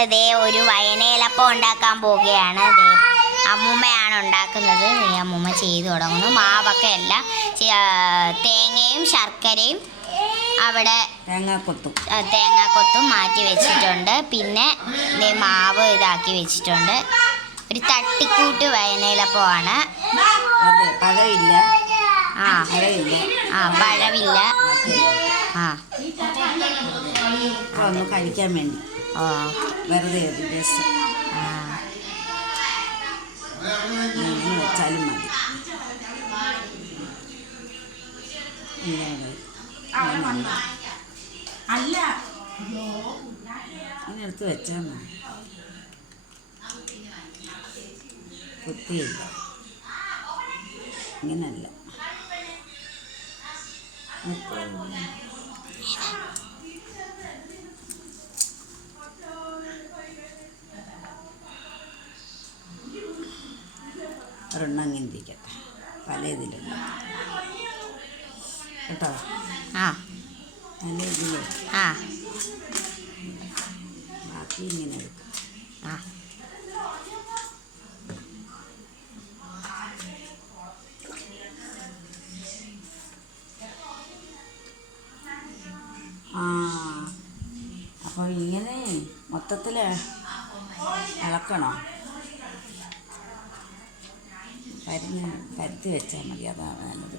ഞങ്ങളിതേ ഒരു വയനയിലപ്പം ഉണ്ടാക്കാൻ പോവുകയാണ്. അമ്മൂമ്മയാണ് ഉണ്ടാക്കുന്നത്. അമ്മൂമ്മ ചെയ്തു തുടങ്ങുന്നു. മാവൊക്കെ എല്ലാം തേങ്ങയും ശർക്കരയും അവിടെ തേങ്ങാക്കൊത്തും മാറ്റി വെച്ചിട്ടുണ്ട്. പിന്നെ മാവ് ഇതാക്കി വെച്ചിട്ടുണ്ട്. ഒരു തട്ടിക്കൂട്ട് വയനയിലപ്പമാണ്. പഴമില്ല. പഴമില്ല. ഒന്ന് കഴിക്കാൻ വേണ്ടി വെറുതെ വെച്ചാലും മതി. അല്ല ഇങ്ങനെ എടുത്ത് വെച്ചാൽ മതി. കുത്തിയില്ല, ഇങ്ങനല്ല. ഒരെണ്ണം ഇങ്ങനെ ഇരിക്കട്ടെ, പല ഇതിലുള്ള കേട്ടോ. പല ഇതിലേ ബാക്കി ഇങ്ങനെ എടുക്കും. അപ്പോൾ ഇങ്ങനെ മൊത്തത്തിൽ ഇളക്കണം. പരത്തി വെച്ചാൽ മതി, അതാണ് നല്ലത്.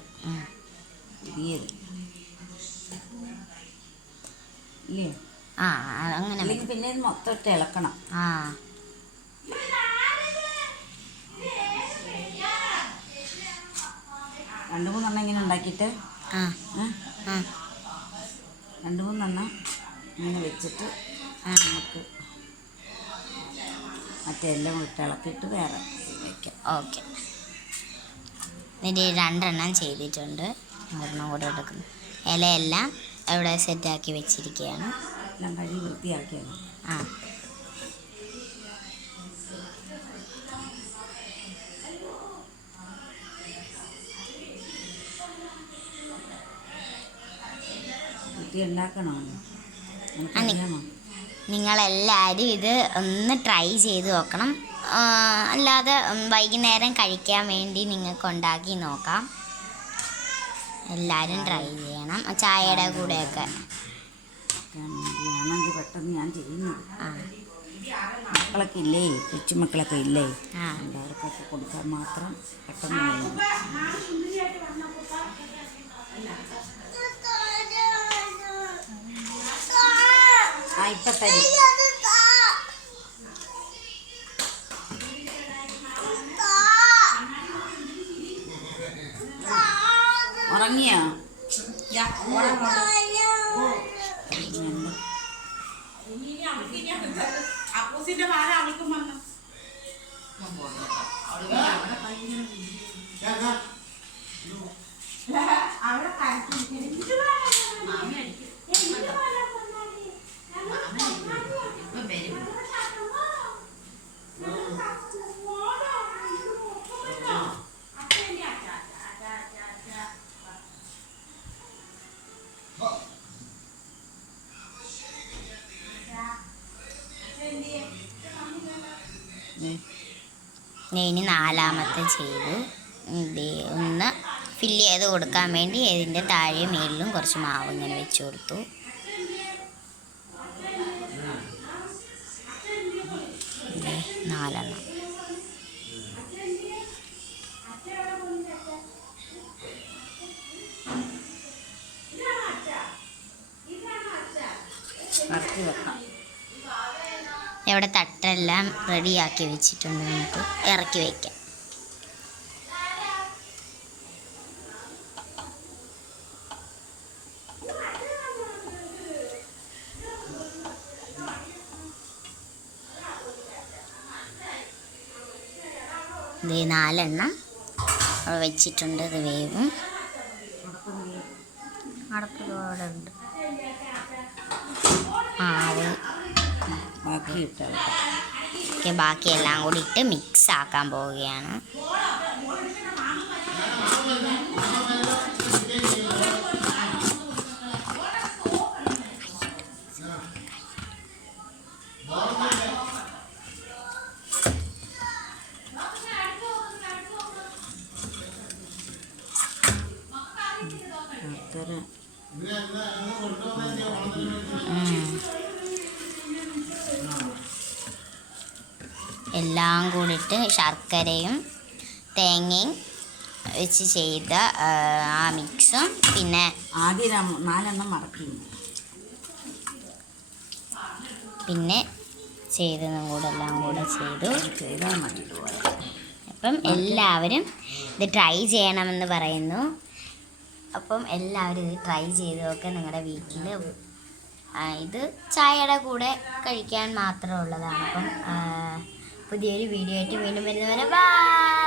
ഇരിയത് ഇല്ലേ? അങ്ങനെ. അല്ലെങ്കിൽ പിന്നെ ഇത് മൊത്തം ഇട്ട് ഇളക്കണം. രണ്ട് മൂന്നെണ്ണം ഇങ്ങനെ ഉണ്ടാക്കിയിട്ട് 2-3 എണ്ണം ഇങ്ങനെ വെച്ചിട്ട് നമുക്ക് മറ്റേ എല്ലാം ഇട്ട് ഇളക്കിയിട്ട് വേറെ വയ്ക്കാം. ഓക്കെ, എന്നിട്ട് 2 എണ്ണം ചെയ്തിട്ടുണ്ട്. ഒരെണ്ണം കൂടെ എടുക്കുന്നു. ഇലയെല്ലാം ഇവിടെ സെറ്റാക്കി വെച്ചിരിക്കുകയാണ്. എല്ലാം കഴുകി വൃത്തിയാക്കിയാണ്. ഉണ്ടാക്കണോ? നിങ്ങളെല്ലാവരും ഇത് ഒന്ന് ട്രൈ ചെയ്ത് നോക്കണം. അല്ലാതെ വൈകുന്നേരം കഴിക്കാൻ വേണ്ടി നിങ്ങൾക്ക് ഉണ്ടാക്കി നോക്കാം. എല്ലാവരും ട്രൈ ചെയ്യണം. ചായയുടെ കൂടെയൊക്കെ പെട്ടെന്ന് ഞാൻ ചെയ്യുന്നു. മക്കളൊക്കെ ഇല്ലേ, കൊച്ചുമക്കളൊക്കെ ഇല്ലേ, എല്ലാവർക്കൊക്കെ കൊടുക്കാൻ മാത്രം പെട്ടെന്ന് ഇപ്പം തരും. ഉറങ്ങിയോ? ഇനി 4ാമത്തെ ചെയ്തു. ഒന്ന് ഫില്ല് ചെയ്ത് കൊടുക്കാൻ വേണ്ടി ഇതിൻ്റെ താഴെ മേലിലും കുറച്ച് മാവ് ഇങ്ങനെ വെച്ച് കൊടുത്തു. ഇതേ 4 എണ്ണം. ഇവിടെ തട്ടെല്ലാം റെഡിയാക്കി വെച്ചിട്ടുണ്ട്. നമുക്ക് ഇറക്കി വയ്ക്കാം. ഇത് 4 എണ്ണം വെച്ചിട്ടുണ്ട്. ഇത് വേവും. അടപ്പതോടെ ഉണ്ട്. ബാക്കി എല്ലാം കൂടി ഇട്ട് മിക്സ് ആക്കാൻ പോവുകയാണ്. എല്ലാം കൂടിയിട്ട് ശർക്കരയും തേങ്ങയും വെച്ച് ചെയ്ത ആ മിക്സും പിന്നെ ആദ്യം 4 മടക്കി പിന്നെ ചെയ്തതും കൂടെ എല്ലാം കൂടെ ചെയ്തു. ചെയ്താൽ മതി ഇതുപോലെ. അപ്പം എല്ലാവരും ഇത് ട്രൈ ചെയ്യണമെന്ന് പറയുന്നു. അപ്പം എല്ലാവരും ഇത് ട്രൈ ചെയ്ത് നോക്കുക നിങ്ങളുടെ വീട്ടിൽ. ഇത് ചായയുടെ കൂടെ കഴിക്കാൻ മാത്രമുള്ളതാണ്. അപ്പം പുതിയൊരു വീഡിയോ ആയിട്ട് വീണ്ടും വരുന്നവരെ ബൈ.